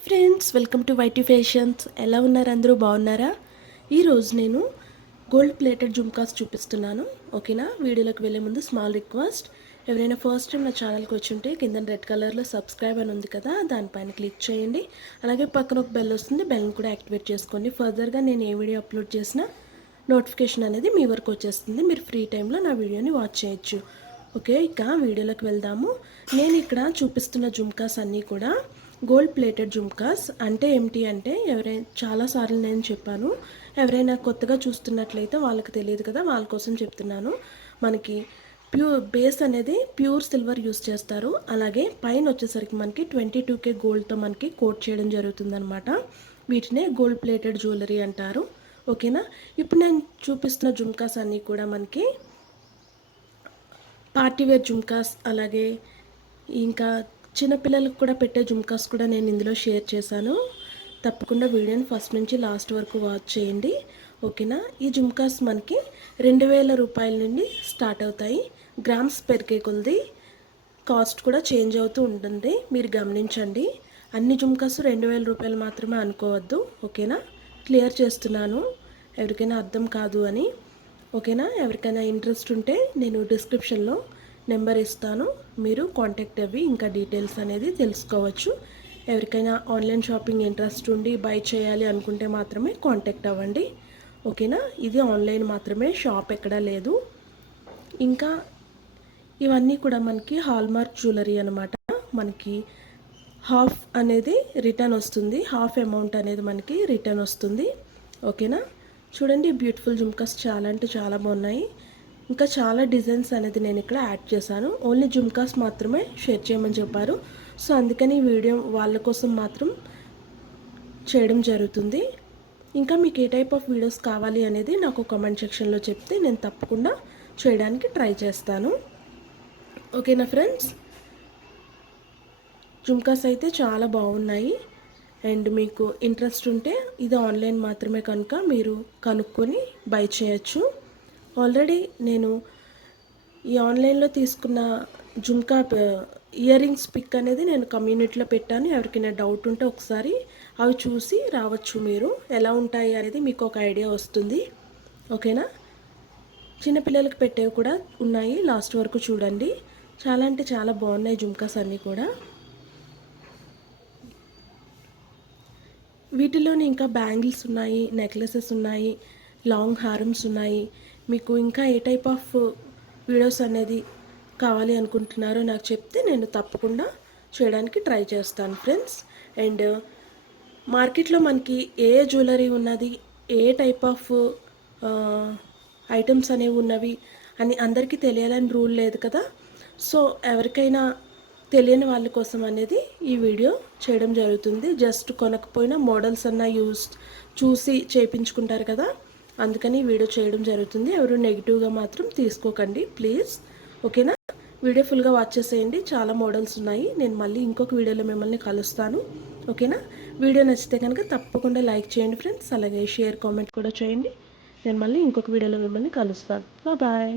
Hi friends, welcome to YT fashions. ఎలా ఉన్నారు? అందరూ బాగున్నారా? ఈరోజు నేను గోల్డ్ ప్లేటెడ్ జుమ్కాస్ చూపిస్తున్నాను. ఓకేనా? వీడియోలోకి వెళ్ళే ముందు స్మాల్ రిక్వెస్ట్, ఎవరైనా ఫస్ట్ టైం నా ఛానల్కి వచ్చి ఉంటే కింద రెడ్ కలర్లో సబ్స్క్రైబ్ అని ఉంది కదా, దానిపైన క్లిక్ చేయండి. అలాగే పక్కన ఒక బెల్ వస్తుంది, బెల్ని కూడా యాక్టివేట్ చేసుకోండి. ఫర్దర్గా నేను ఏ వీడియో అప్లోడ్ చేసినా నోటిఫికేషన్ అనేది మీ వరకు వచ్చేస్తుంది. మీరు ఫ్రీ టైంలో నా వీడియోని వాచ్ చేయొచ్చు. ఓకే, ఇక వీడియోలోకి వెళ్దాము. నేను ఇక్కడ చూపిస్తున్న జుమ్కాస్ అన్నీ కూడా గోల్డ్ ప్లేటెడ్ జుమ్కాస్. అంటే ఏమిటి అంటే, చాలాసార్లు నేను చెప్పాను, ఎవరైనా కొత్తగా చూస్తున్నట్లయితే వాళ్ళకి తెలియదు కదా, వాళ్ళ కోసం చెప్తున్నాను. మనకి బేస్ అనేది ప్యూర్ సిల్వర్ యూస్ చేస్తారు. అలాగే పైన వచ్చేసరికి మనకి 22K గోల్డ్తో మనకి కోట్ చేయడం జరుగుతుందనమాట. వీటినే గోల్డ్ ప్లేటెడ్ జ్యువెలరీ అంటారు. ఓకేనా? ఇప్పుడు నేను చూపిస్తున్న జుమ్కాస్ అన్నీ కూడా మనకి పార్టీవేర్ జుమ్కాస్, అలాగే ఇంకా చిన్నపిల్లలకు కూడా పెట్టే జుమ్కాస్ కూడా నేను ఇందులో షేర్ చేశాను. తప్పకుండా వీడియోని ఫస్ట్ నుంచి లాస్ట్ వరకు వాచ్ చేయండి. ఓకేనా? ఈ జుమ్కాస్ మనకి 2000 రూపాయల నుండి స్టార్ట్ అవుతాయి. గ్రామ్స్ పెరిగే కొలది కాస్ట్ కూడా చేంజ్ అవుతూ ఉంటుంది, మీరు గమనించండి. అన్ని జుమ్కాస్ 2000 రూపాయలు మాత్రమే అనుకోవద్దు. ఓకేనా? క్లియర్ చేస్తున్నాను, ఎవరికైనా అర్థం కాదు అని. ఓకేనా? ఎవరికైనా ఇంట్రెస్ట్ ఉంటే నేను డిస్క్రిప్షన్లో నెంబర్ ఇస్తాను, మీరు కాంటాక్ట్ అవ్వి ఇంకా డీటెయిల్స్ అనేది తెలుసుకోవచ్చు. ఎవరికైనా ఆన్లైన్ షాపింగ్ ఇంట్రెస్ట్ ఉండి బై చేయాలి అనుకుంటే మాత్రమే కాంటాక్ట్ అవ్వండి. ఓకేనా? ఇది ఆన్లైన్ మాత్రమే, షాప్ ఎక్కడా లేదు. ఇంకా ఇవన్నీ కూడా మనకి హాల్మార్క్ జ్యువెలరీ అనమాట. మనకి హాఫ్ అనేది రిటర్న్ వస్తుంది, హాఫ్ అమౌంట్ అనేది మనకి రిటర్న్ వస్తుంది. ఓకేనా? చూడండి, బ్యూటిఫుల్ జుమ్కాస్ చాలా అంటే చాలా బాగున్నాయి. ఇంకా చాలా డిజైన్స్ అనేది నేను ఇక్కడ యాడ్ చేశాను. ఓన్లీ జుమ్కాస్ మాత్రమే షేర్ చేయమని చెప్పారు, సో అందుకని ఈ వీడియో వాళ్ళ కోసం మాత్రం చేయడం జరుగుతుంది. ఇంకా మీకు ఏ టైప్ ఆఫ్ వీడియోస్ కావాలి అనేది నాకు కామెంట్ సెక్షన్లో చెప్తే నేను తప్పకుండా చేయడానికి ట్రై చేస్తాను. ఓకేనా ఫ్రెండ్స్? జుమ్కాస్ అయితే చాలా బాగున్నాయి. అండ్ మీకు ఇంట్రెస్ట్ ఉంటే ఇది ఆన్లైన్ మాత్రమే కనుక మీరు కనుక్కొని బై చేయొచ్చు. ఆల్రెడీ నేను ఈ ఆన్లైన్లో తీసుకున్న జుమ్కా ఇయర్ రింగ్స్ పిక్ అనేది నేను కమ్యూనిటీలో పెట్టాను. ఎవరికైనా డౌట్ ఉంటే ఒకసారి అవి చూసి రావచ్చు. మీరు ఎలా ఉంటాయి అనేది మీకు ఒక ఐడియా వస్తుంది. ఓకేనా? చిన్నపిల్లలకి పెట్టేవి కూడా ఉన్నాయి, లాస్ట్ వరకు చూడండి. చాలా అంటే చాలా బాగున్నాయి జుమ్కాస్ అన్నీ కూడా. వీటిలోని ఇంకా బ్యాంగిల్స్ ఉన్నాయి, నెక్లెసెస్ ఉన్నాయి, లాంగ్ హారమ్స్ ఉన్నాయి. మీకు ఇంకా ఏ టైప్ ఆఫ్ వీడియోస్ అనేది కావాలి అనుకుంటున్నారో నాకు చెప్తే నేను తప్పకుండా చేయడానికి ట్రై చేస్తాను ఫ్రెండ్స్. అండ్ మార్కెట్లో మనకి ఏ జ్యువెలరీ ఉన్నది, ఏ టైప్ ఆఫ్ ఐటమ్స్ అనేవి ఉన్నవి అని అందరికీ తెలియాలని రూల్ లేదు కదా. సో ఎవరికైనా తెలియని వాళ్ళ కోసం అనేది ఈ వీడియో చేయడం జరుగుతుంది. జస్ట్ కొనకపోయినా మోడల్స్ అన్న చూసి చేయించుకుంటారు కదా, అందుకని వీడియో చేయడం జరుగుతుంది. ఎవరు నెగిటివ్గా మాత్రం తీసుకోకండి ప్లీజ్. ఓకేనా? వీడియో ఫుల్గా వాచ్ చేసేయండి, చాలా మోడల్స్ ఉన్నాయి. నేను మళ్ళీ ఇంకొక వీడియోలో మిమ్మల్ని కలుస్తాను. ఓకేనా? వీడియో నచ్చితే కనుక తప్పకుండా లైక్ చేయండి ఫ్రెండ్స్, అలాగే షేర్ కామెంట్ కూడా చేయండి. నేను మళ్ళీ ఇంకొక వీడియోలో మిమ్మల్ని కలుస్తాను. బాయ్.